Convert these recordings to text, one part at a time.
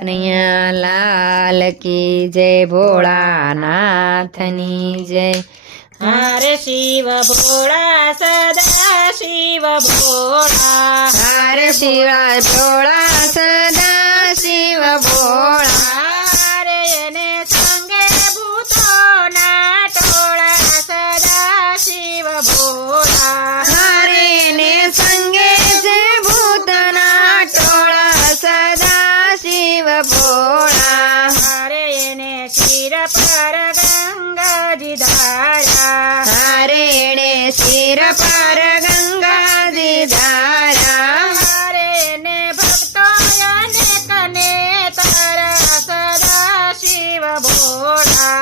કનૈયા લાલ કી જય ભોળાનાથની જય. હરે શિવ ભોળા સદા શિવ ભોળા. હરે શિવ ભોળા સદા શિવ ભોળા. શિર પર ગંગાજી ધારા હરે ને શિર પર ગંગાજી ધારા હરે એને ભક્તો અને કને તારા સદા શિવ ભોળા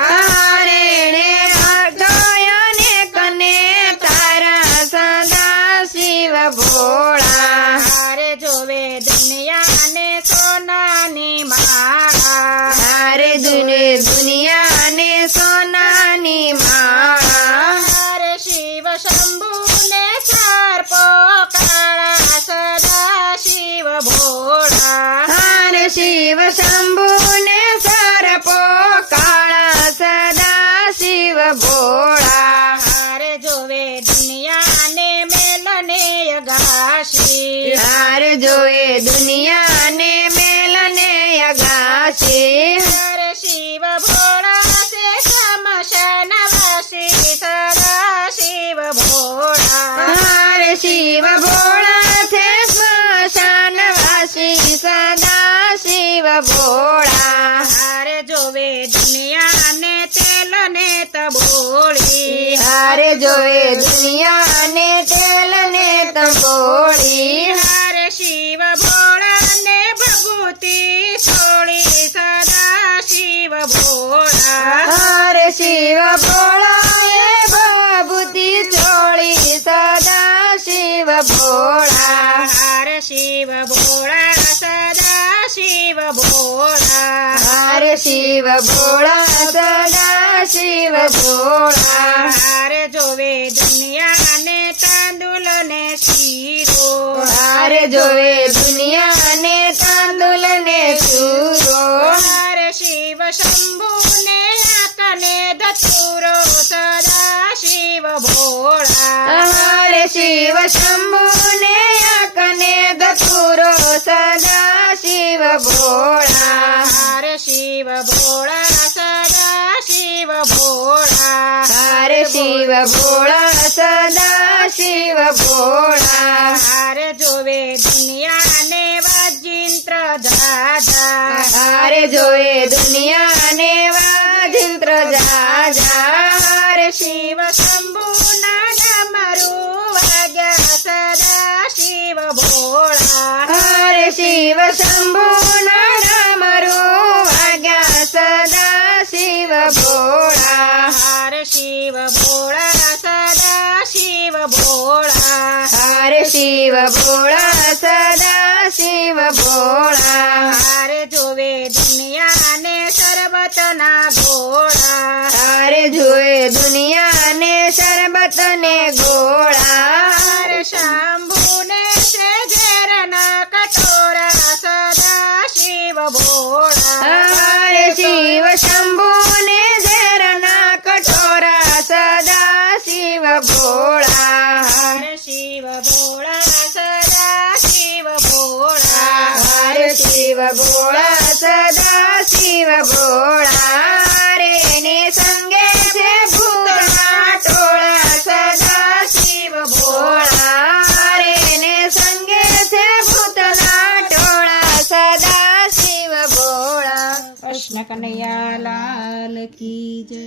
હરે ને ભક્તોને કને તારા સદા શિવ ભોળા હારે જોવે દુનિયાને સોનાની ભોળા હારે ભોળા હારે જોવે દુનિયાને તેલને તબોળી હારે જોએ દુનિયાને તેલને તંબોળી હારે શિવ ભોળાને ભભૂતિ છોડી સદા શિવ ભોળા હારે શિવ ભોળા એ ભભૂતિ ચોળી સદા શિવ ભોળા હારે શિવ ભોળા સદા શિવ ભોળા હારે શિવ ભોળા સદા શિવ ભોળા હારે જોવે દુનિયાને તાંદુલ ને શીરો હારે જોવે દુનિયાને તાંદુલ ને શીરો હારે શિવ શંભુ ને આકને ધતુરો સદા શિવ ભોળા હારે શિવ શંભુ ને આકને ધતુરો સદા શિવ ભોળા. હરે શિવ ભોળા સદા શિવ ભોળા. હરે શિવ ભોળા સદા શિવ ભોળા. હારે જોવે દુનિયાને વાજિંત્ર દાદા. શંભુ સદા શિવ ભોળા. હારે શિવ ભોળા સદા શિવ ભોળા. હાર શિવ ભોળા સદા શિવ ભોળા. હાર જોવે દુનિયાને સર્વતના ભોળા હારે જોવે દુનિયાને શિવ ભોળા સદા શિવ ભોળા હારે ને સંગે છે ભૂતના ટોળા સદા શિવ ભોળા હારે ને સંગે છે ભૂતના ટોળા સદા શિવ ભોળા કૃષ્ણ કનૈયા લાલ કી જય